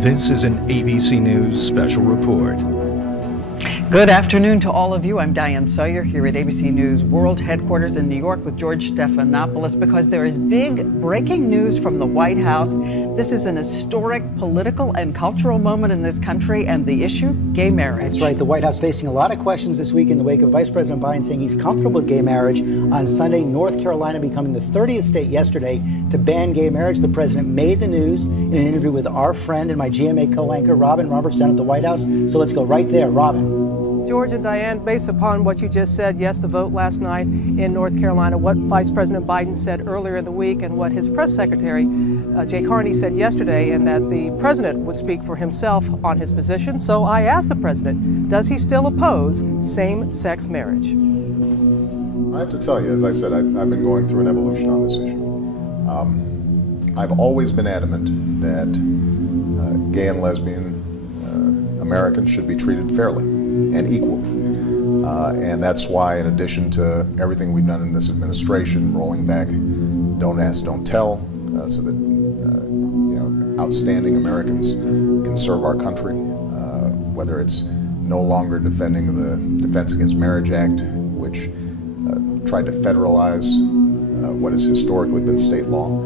This is an ABC News special report. Good afternoon to all of you. I'm Diane Sawyer here at ABC News World Headquarters in New York with George Stephanopoulos because there is big breaking news from the White House. This is an historic political and cultural moment in this country, and the issue, gay marriage. That's right. The White House facing a lot of questions this week in the wake of Vice President Biden saying he's comfortable with gay marriage. On Sunday, North Carolina becoming the 30th state yesterday to ban gay marriage. The president made the news in an interview with our friend and my GMA co-anchor, Robin Roberts, down at the White House. So let's go right there. Robin. George and Diane, based upon what you just said, yes, the vote last night in North Carolina, what Vice President Biden said earlier in the week, and what his press secretary, Jay Carney, said yesterday, and that the president would speak for himself on his position. So I asked the president, does he still oppose same-sex marriage? I have to tell you, as I said, I've been going through an evolution on this issue. I've always been adamant that gay and lesbian Americans should be treated fairly and equally. And that's why, in addition to everything we've done in this administration, rolling back Don't Ask, Don't Tell, so that outstanding Americans can serve our country, whether it's no longer defending the Defense Against Marriage Act, which tried to federalize what has historically been state law.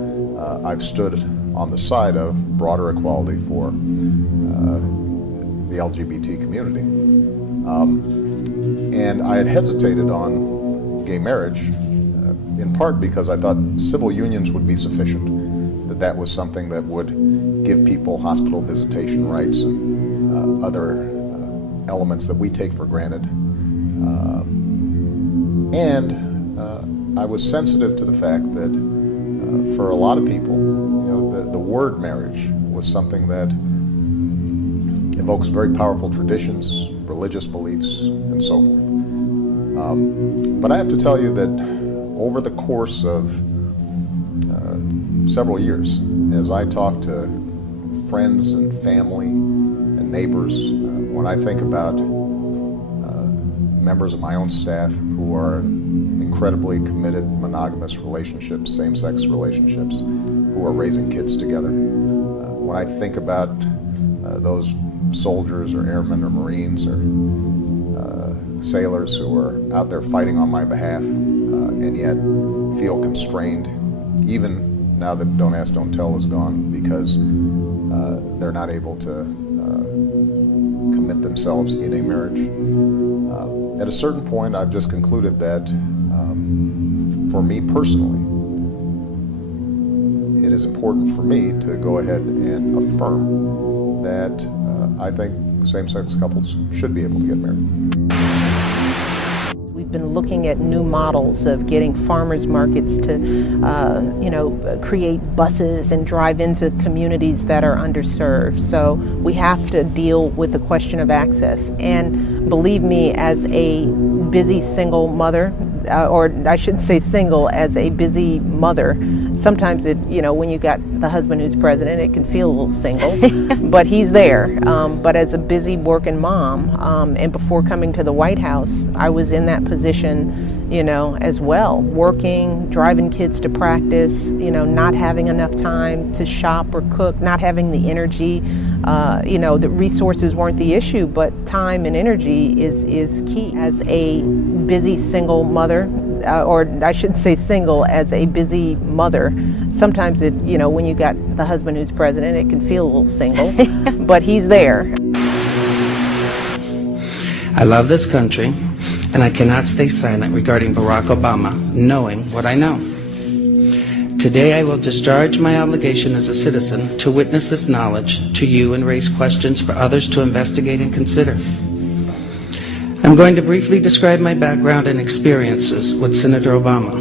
I've stood on the side of broader equality for the LGBT community. And I had hesitated on gay marriage in part because I thought civil unions would be sufficient, that was something that would give people hospital visitation rights and other elements that we take for granted. And I was sensitive to the fact that for a lot of people, the word marriage was something that evokes very powerful traditions, religious beliefs, and so forth. But I have to tell you that over the course of several years, as I talk to friends and family and neighbors, when I think about members of my own staff who are in incredibly committed monogamous relationships, same-sex relationships, who are raising kids together, when I think about those soldiers or airmen or Marines or sailors who are out there fighting on my behalf and yet feel constrained, even now that Don't Ask, Don't Tell is gone, because they're not able to commit themselves in a marriage. At a certain point, I've just concluded that for me personally, it is important for me to go ahead and affirm that I think same-sex couples should be able to get married. We've been looking at new models of getting farmers markets to, create buses and drive into communities that are underserved. So we have to deal with the question of access. And believe me, as a busy single mother, or I shouldn't say single, as a busy mother, sometimes when you got the husband who's president, it can feel a little single, but he's there. But as a busy working mom, and before coming to the White House, I was in that position, as well, working, driving kids to practice, not having enough time to shop or cook, not having the energy. The resources weren't the issue, but time and energy is key. As a busy single mother, or I shouldn't say single, as a busy mother, sometimes when you got the husband who's president, it can feel a little single, but he's there. I love this country, and I cannot stay silent regarding Barack Obama, knowing what I know. Today I will discharge my obligation as a citizen to witness this knowledge to you and raise questions for others to investigate and consider. I'm going to briefly describe my background and experiences with Senator Obama.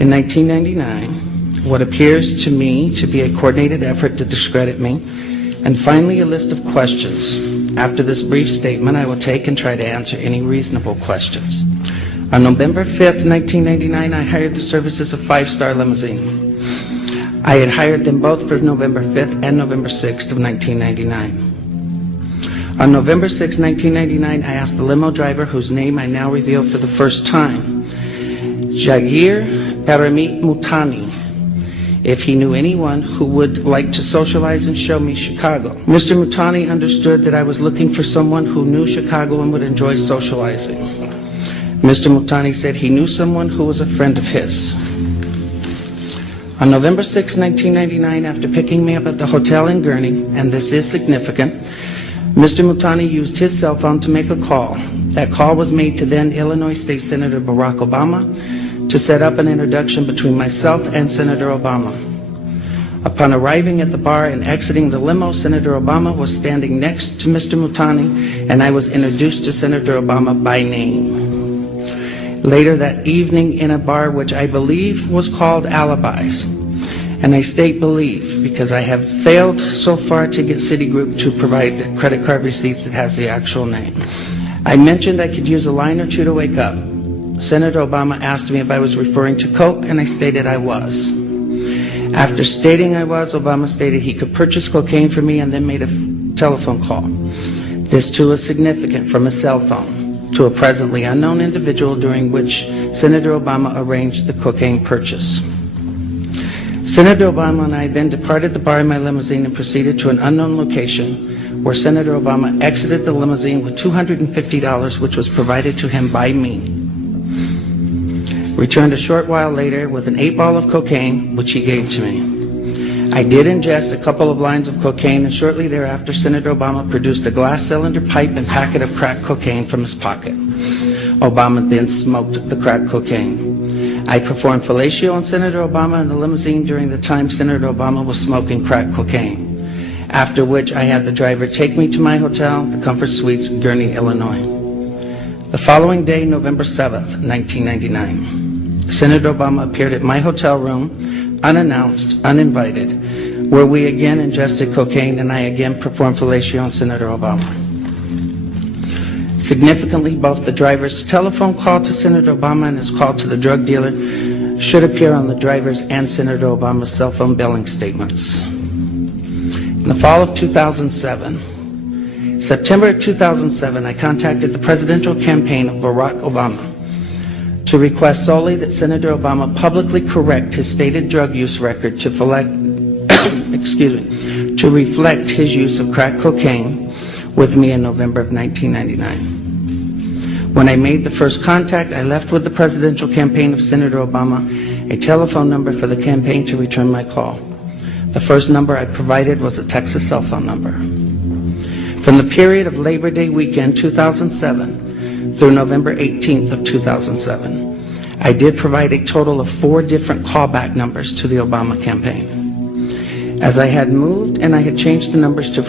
In 1999, what appears to me to be a coordinated effort to discredit me, and finally a list of questions. After this brief statement, I will take and try to answer any reasonable questions. On November 5th, 1999, I hired the services of Five Star Limousine. I had hired them both for November 5th and November 6th of 1999. On November 6, 1999, I asked the limo driver, whose name I now reveal for the first time, Jagir Paramit Mutani, if he knew anyone who would like to socialize and show me Chicago. Mr. Mutani understood that I was looking for someone who knew Chicago and would enjoy socializing. Mr. Mutani said he knew someone who was a friend of his. On November 6, 1999, after picking me up at the hotel in Gurnee, and this is significant, Mr. Mutani used his cell phone to make a call. That call was made to then Illinois State Senator Barack Obama to set up an introduction between myself and Senator Obama. Upon arriving at the bar and exiting the limo, Senator Obama was standing next to Mr. Mutani, and I was introduced to Senator Obama by name. Later that evening in a bar which I believe was called Alibis, and I state believe because I have failed so far to get Citigroup to provide the credit card receipts that has the actual name. I mentioned I could use a line or two to wake up. Senator Obama asked me if I was referring to Coke, and I stated I was. After stating I was, Obama stated he could purchase cocaine for me and then made a telephone call. This too is significant, from a cell phone to a presently unknown individual, during which Senator Obama arranged the cocaine purchase. Senator Obama and I then departed the bar in my limousine and proceeded to an unknown location where Senator Obama exited the limousine with $250, which was provided to him by me. Returned a short while later with an 8-ball of cocaine, which he gave to me. I did ingest a couple of lines of cocaine, and shortly thereafter Senator Obama produced a glass cylinder pipe and packet of crack cocaine from his pocket. Obama then smoked the crack cocaine. I performed fellatio on Senator Obama in the limousine during the time Senator Obama was smoking crack cocaine, after which I had the driver take me to my hotel, the Comfort Suites, Gurnee, Illinois. The following day, November 7th, 1999, Senator Obama appeared at my hotel room, unannounced, uninvited, where we again ingested cocaine and I again performed fellatio on Senator Obama. Significantly, both the driver's telephone call to Senator Obama and his call to the drug dealer should appear on the driver's and Senator Obama's cell phone billing statements. In the fall of 2007, September 2007, I contacted the presidential campaign of Barack Obama to request solely that Senator Obama publicly correct his stated drug use record to reflect his use of crack cocaine with me in November of 1999. When I made the first contact, I left with the presidential campaign of Senator Obama a telephone number for the campaign to return my call. The first number I provided was a Texas cell phone number. From the period of Labor Day weekend 2007 through November 18th of 2007, I did provide a total of 4 different callback numbers to the Obama campaign. As I had moved and I had changed the numbers to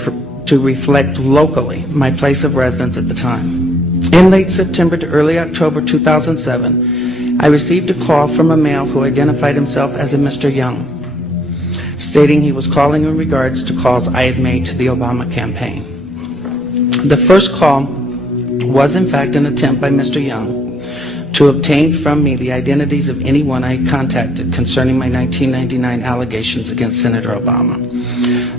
reflect locally my place of residence at the time. In late September to early October 2007, I received a call from a male who identified himself as a Mr. Young, stating he was calling in regards to calls I had made to the Obama campaign. The first call was in fact an attempt by Mr. Young to obtain from me the identities of anyone I had contacted concerning my 1999 allegations against Senator Obama.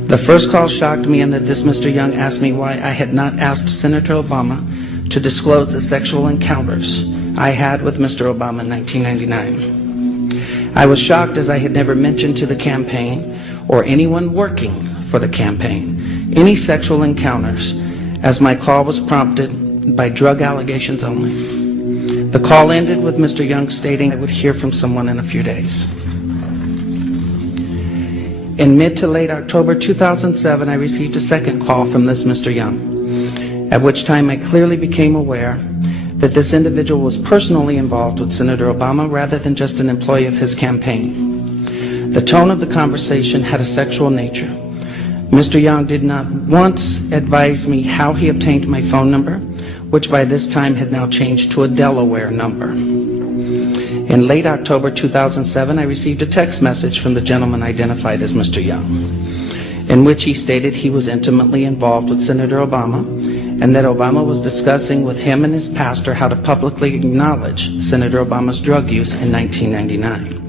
The first call shocked me in that this Mr. Young asked me why I had not asked Senator Obama to disclose the sexual encounters I had with Mr. Obama in 1999. I was shocked, as I had never mentioned to the campaign or anyone working for the campaign any sexual encounters, as my call was prompted by drug allegations only. The call ended with Mr. Young stating I would hear from someone in a few days. In mid to late October 2007, I received a second call from this Mr. Young, at which time I clearly became aware that this individual was personally involved with Senator Obama rather than just an employee of his campaign. The tone of the conversation had a sexual nature. Mr. Young did not once advise me how he obtained my phone number, which by this time had now changed to a Delaware number. In late October 2007, I received a text message from the gentleman identified as Mr. Young, in which he stated he was intimately involved with Senator Obama and that Obama was discussing with him and his pastor how to publicly acknowledge Senator Obama's drug use in 1999.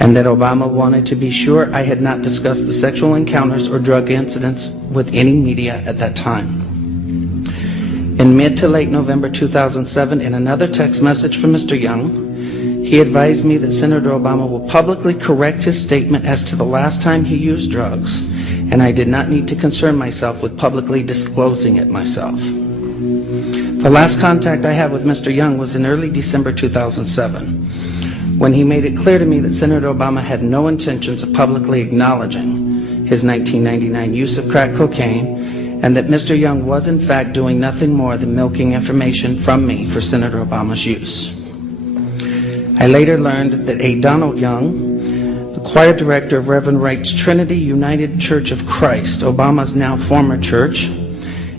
And that Obama wanted to be sure I had not discussed the sexual encounters or drug incidents with any media at that time. In mid to late November 2007, in another text message from Mr. Young, He advised me that Senator Obama will publicly correct his statement as to the last time he used drugs, and I did not need to concern myself with publicly disclosing it myself. The last contact I had with Mr. Young was in early December 2007, when he made it clear to me that Senator Obama had no intentions of publicly acknowledging his 1999 use of crack cocaine, and that Mr. Young was in fact doing nothing more than milking information from me for Senator Obama's use. I later learned that A. Donald Young, the choir director of Reverend Wright's Trinity United Church of Christ, Obama's now former church,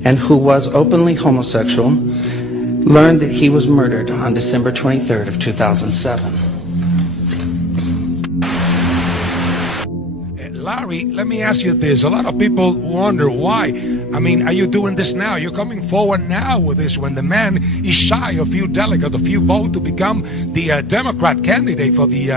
and who was openly homosexual, learned that he was murdered on December 23rd of 2007. Larry, let me ask you this. A lot of people wonder why. I mean, are you doing this now? You're coming forward now with this when the man is shy of few delegates, a few votes to become the Democrat candidate for the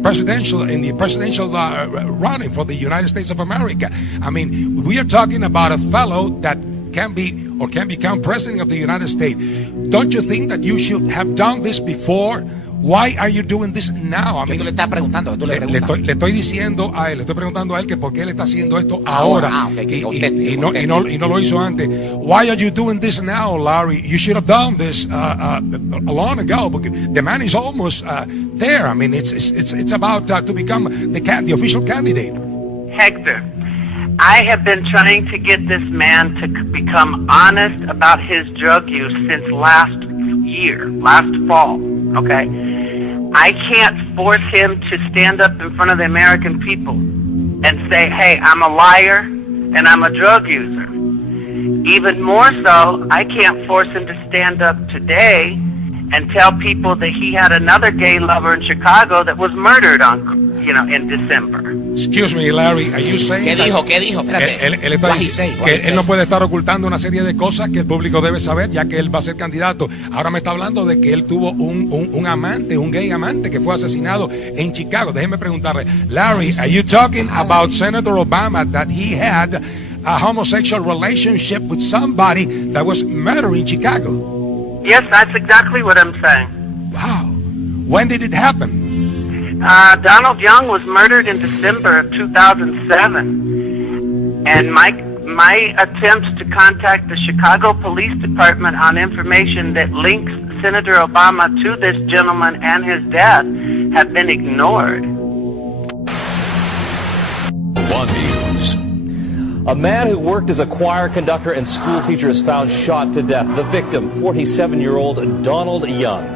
presidential running for the United States of America. I mean, we are talking about a fellow that can be or can become president of the United States. Don't you think that you should have done this before? Why are you doing this now? I mean, ¿Qué tú le estás preguntando? ¿Tú le preguntas? le estoy diciendo a él, le estoy preguntando a él que por qué él está haciendo esto ahora y no lo hizo antes. Why are you doing this now, Larry? You should have done this long ago, because the man is almost there. I mean, it's about to become the official candidate. Hector, I have been trying to get this man to become honest about his drug use since last fall, okay? I can't force him to stand up in front of the American people and say, hey, I'm a liar and I'm a drug user. Even more so, I can't force him to stand up today and tell people that he had another gay lover in Chicago that was murdered in December. Excuse me, Larry, are you saying ¿Qué dijo? Espérate. Él está diciendo que él no puede estar ocultando una serie de cosas que el público debe saber, ya que él va a ser candidato. Ahora me está hablando de que él tuvo un amante, un gay amante que fue asesinado en Chicago. Déjeme preguntarle, Larry, are you talking about Senator Obama, that he had a homosexual relationship with somebody that was murdered in Chicago? Yes, that's exactly what I'm saying. Wow. When did it happen? Donald Young was murdered in December of 2007. And my attempts to contact the Chicago Police Department on information that links Senator Obama to this gentleman and his death have been ignored. One News. A man who worked as a choir conductor and school teacher is found shot to death. The victim, 47-year-old Donald Young.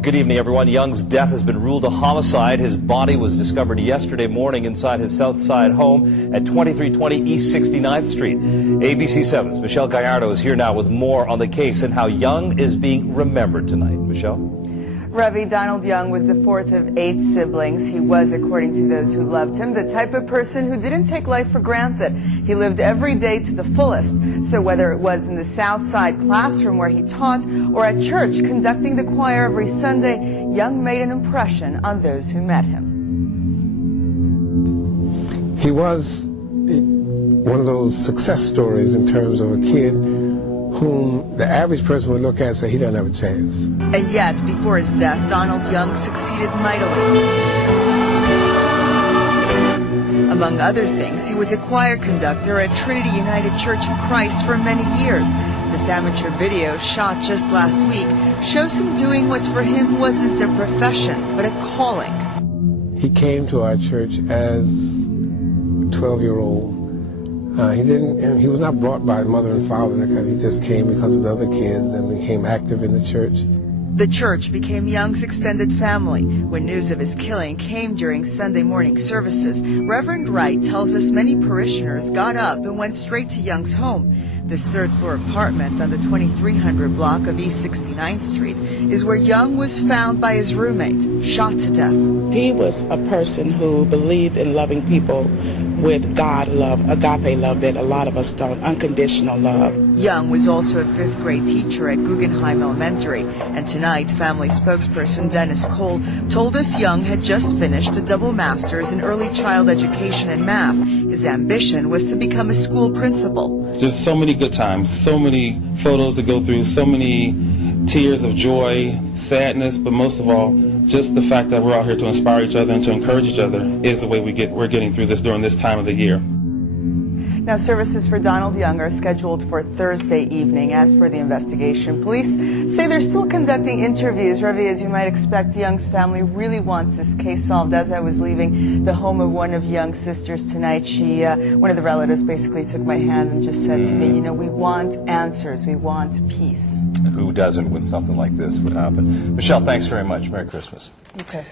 Good evening, everyone. Young's death has been ruled a homicide. His body was discovered yesterday morning inside his South Side home at 2320 East 69th Street. ABC 7's Michelle Gallardo is here now with more on the case and how Young is being remembered tonight. Michelle? Ravi, Donald Young was the fourth of 8 siblings. He was, according to those who loved him, the type of person who didn't take life for granted. He lived every day to the fullest. So whether it was in the South Side classroom where he taught or at church conducting the choir every Sunday, Young made an impression on those who met him. He was one of those success stories in terms of a kid whom the average person would look at and say he doesn't have a chance. And yet, before his death, Donald Young succeeded mightily. Among other things, he was a choir conductor at Trinity United Church of Christ for many years. This amateur video, shot just last week, shows him doing what for him wasn't a profession, but a calling. He came to our church as a 12-year-old. He was not brought by mother and father. He just came because of the other kids and became active in the church. The church became Young's extended family. When news of his killing came during Sunday morning services, Reverend Wright tells us many parishioners got up and went straight to Young's home. This third-floor apartment on the 2300 block of East 69th Street is where Young was found by his roommate, shot to death. He was a person who believed in loving people with God love, agape love that a lot of us don't, unconditional love. Young was also a 5th grade teacher at Guggenheim Elementary, and tonight family spokesperson Dennis Cole told us Young had just finished a double master's in early child education and math. His ambition was to become a school principal. There's so many good times, so many photos to go through, so many tears of joy, sadness, but most of all, just the fact that we're out here to inspire each other and to encourage each other is the way we're getting through this during this time of the year. Now, services for Donald Young are scheduled for Thursday evening. As per the investigation, police say they're still conducting interviews. Ravi, as you might expect, Young's family really wants this case solved. As I was leaving the home of one of Young's sisters tonight, one of the relatives basically took my hand and just said to me, you know, we want answers. We want peace. Who doesn't when something like this would happen? Michelle, thanks very much. Merry Christmas. Okay.